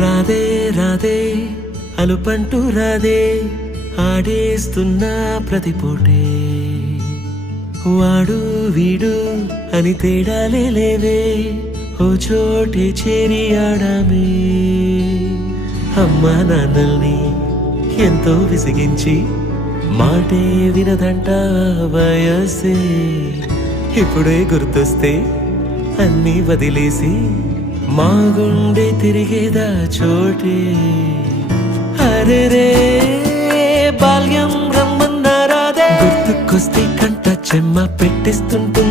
రాధే రాధే అలుపంటూ రాధే ఆడేస్తున్నా ప్రతిపోటే వాడు వీడు అని తేడాలే లేవే ఓ చోటే చేరి ఆడామే అమ్మా నాన్నల్ని ఎంతో విసిగించి మాటే వినదంట వయసే ఇప్పుడే గుర్తొస్తే అన్నీ వదిలేసి మా గుండె తిరిగేదా చోటే అరే రే బాల్యం రమ్మన్నారాదే గుర్తుకొస్తే కంట చెమ్మ పెట్టిస్తుంటుంది